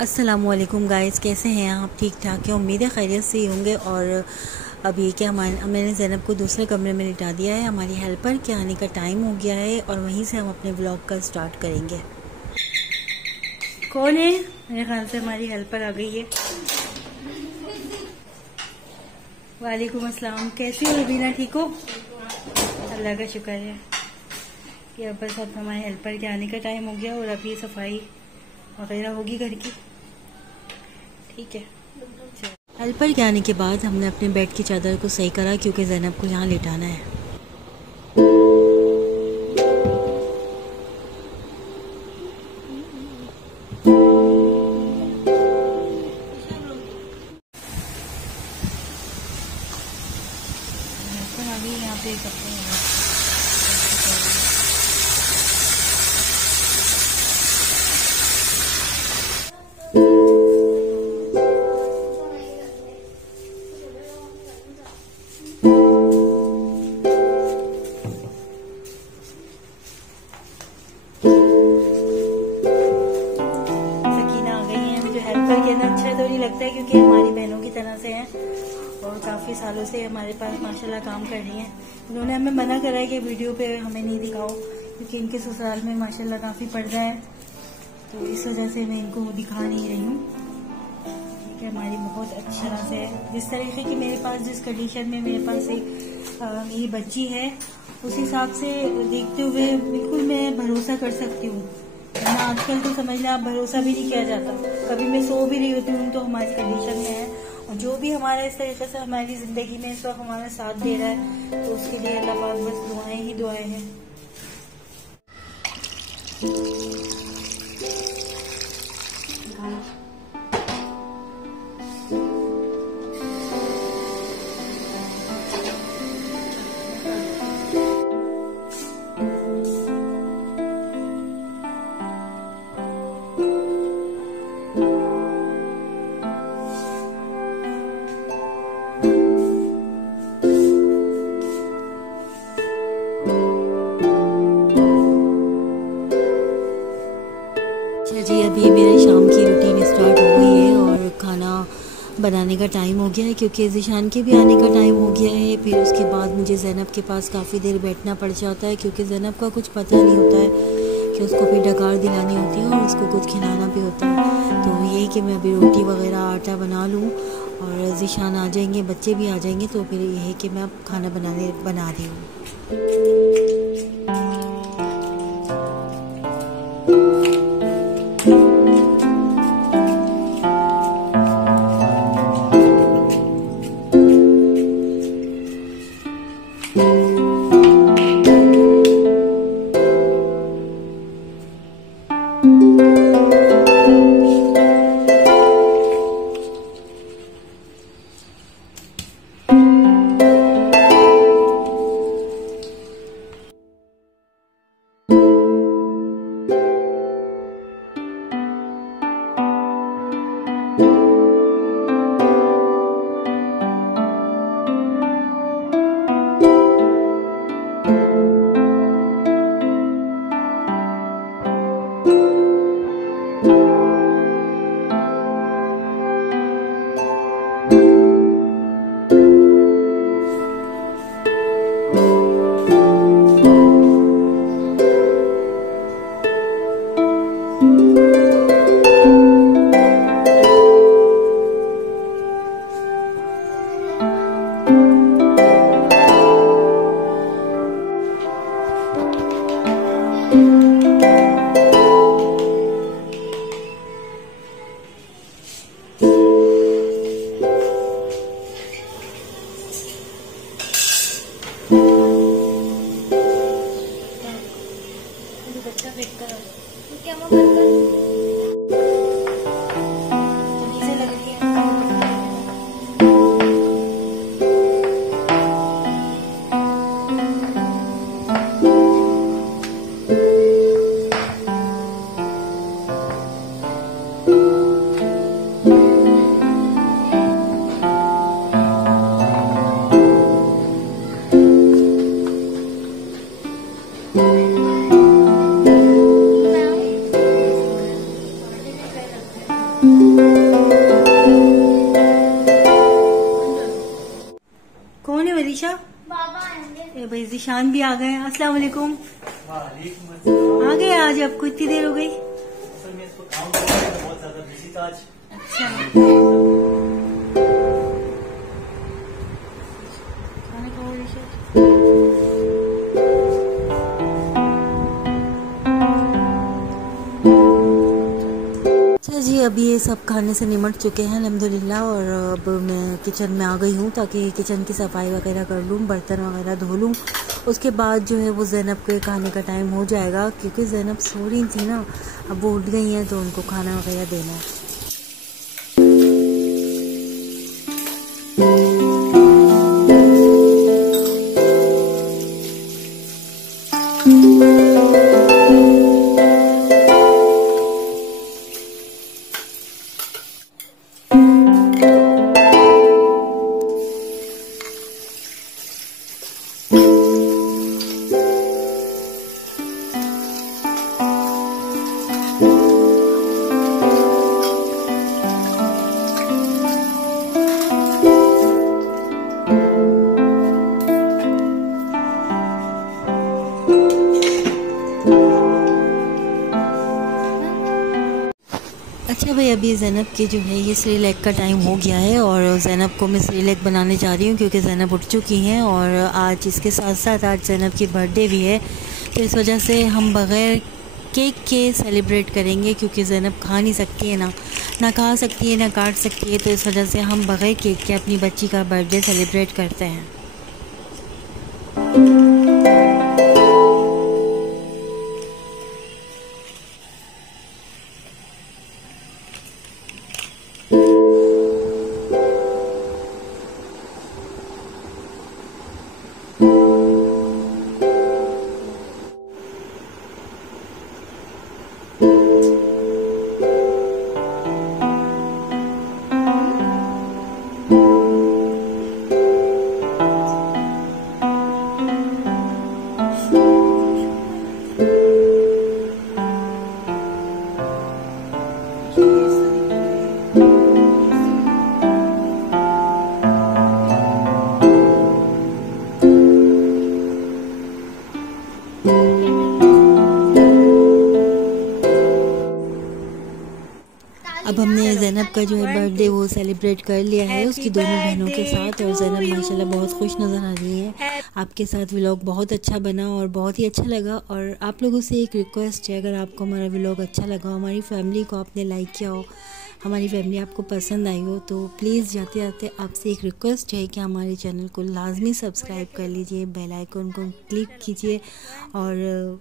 अस्सलामुअलैकुम गाइस, कैसे हैं आप? ठीक ठाक है, उम्मीद है खैरियत से ही होंगे। और अब ये क्या, मैंने ज़ैनब को दूसरे कमरे में लिटा दिया है। हमारी हेल्पर के आने का टाइम हो गया है और वहीं से हम अपने ब्लॉग का स्टार्ट करेंगे। कौन है? मेरे ख्याल से हमारी हेल्पर आ गई है। वालेकुम अस्सलाम, कैसी हो रबीना? ठीक हो? अल्लाह का शुक्र है कि अब बस अब हमारे हेल्पर के आने का टाइम हो गया और अब ये सफाई वगैरह होगी घर की। ठीक है, हेल्पर के आने के बाद हमने अपने बेड की चादर को सही करा क्योंकि ज़ैनब को यहाँ लिटाना है। अभी यहाँ पे कपड़े अच्छा तो नहीं लगता है क्योंकि हमारी बहनों की तरह से हैं और काफ़ी सालों से हमारे पास माशाल्लाह काम कर रही हैं। उन्होंने हमें मना करा है कि वीडियो पे हमें नहीं दिखाओ क्योंकि इनके ससुराल में माशाल्लाह काफ़ी पर्दा है, तो इस वजह से मैं इनको दिखा नहीं रही हूँ। ठीक है, हमारी बहुत अच्छी तरह से है। जिस तरीके की मेरे पास, जिस कंडीशन में मेरे पास एक मेरी बच्ची है, उस हिसाब से देखते हुए बिल्कुल मैं भरोसा कर सकती हूँ। वरना आजकल तो समझ लें आप, भरोसा भी नहीं किया जाता। कभी मैं सो भी रही होती हूँ तो हमारी कंडीशन में है, और जो भी हमारा इस तरीके से हमारी जिंदगी में इस वक्त हमारा साथ दे रहा है, तो उसके लिए अल्लाह पाक बस दुआएं ही दुआएं हैं। जी, अभी मेरे शाम की रूटीन स्टार्ट हो गई है और खाना बनाने का टाइम हो गया है क्योंकि ज़ीशान के भी आने का टाइम हो गया है। फिर उसके बाद मुझे ज़ैनब के पास काफ़ी देर बैठना पड़ जाता है क्योंकि ज़ैनब का कुछ पता नहीं होता है कि उसको फिर डकार दिलानी होती है और उसको कुछ खिलाना भी होता है। तो यही कि मैं अभी रोटी वगैरह आटा बना लूँ और ज़ीशान आ जाएंगे, बच्चे भी आ जाएंगे, तो फिर यह है कि मैं अब खाना बना रही हूँ। कौन है मनीषा? बाबा आएंगे। भाई जीशान भी आ गए हैं। अस्सलाम वालेकुम। आ गए आज? आपको इतनी देर हो गई? असल में इसको काम करने में बहुत ज्यादा बिजी था आज। अच्छा, खाना खाओ मनीषा। अच्छा जी, अभी ये सब खाने से निमट चुके हैं अल्हम्दुलिल्लाह, और अब मैं किचन में आ गई हूँ ताकि किचन की सफाई वगैरह कर लूँ, बर्तन वगैरह धो लूँ। उसके बाद जो है वो ज़ैनब के खाने का टाइम हो जाएगा, क्योंकि ज़ैनब सो रही थी ना, अब वो उठ गई हैं तो उनको खाना वगैरह देना है। अच्छा भाई, अभी ज़ैनब के जो है ये सेरेलैक का टाइम हो गया है, और ज़ैनब को मैं सेरेलैक बनाने जा रही हूँ क्योंकि ज़ैनब उठ चुकी हैं, और आज इसके साथ साथ आज ज़ैनब की बर्थडे भी है, तो इस वजह से हम बग़ैर केक के सेलिब्रेट करेंगे, क्योंकि ज़ैनब खा नहीं सकती है, ना खा सकती है ना काट सकती है, तो इस वजह से हम बग़ैर केक के अपनी बच्ची का बर्थडे सेलिब्रेट करते हैं। अब हमने ज़ैनब का जो है बर्थडे वो सेलिब्रेट कर लिया है उसकी दोनों बहनों के साथ, और ज़ैनब माशाल्लाह बहुत खुश नज़र आ रही है। आपके साथ व्लॉग बहुत अच्छा बना और बहुत ही अच्छा लगा, और आप लोगों से एक रिक्वेस्ट है, अगर आपको हमारा व्लॉग अच्छा लगा, हमारी फैमिली को आपने लाइक किया हो, हमारी फैमिली आपको पसंद आई हो, तो प्लीज़ जाते जाते आपसे एक रिक्वेस्ट है कि हमारे चैनल को लाजमी सब्सक्राइब कर लीजिए, बेल आइकन को क्लिक कीजिए, और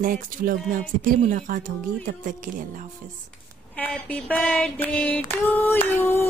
नेक्स्ट व्लॉग में आपसे फिर मुलाकात होगी। तब तक के लिए अल्लाह हाफ़िज़। Happy birthday to you।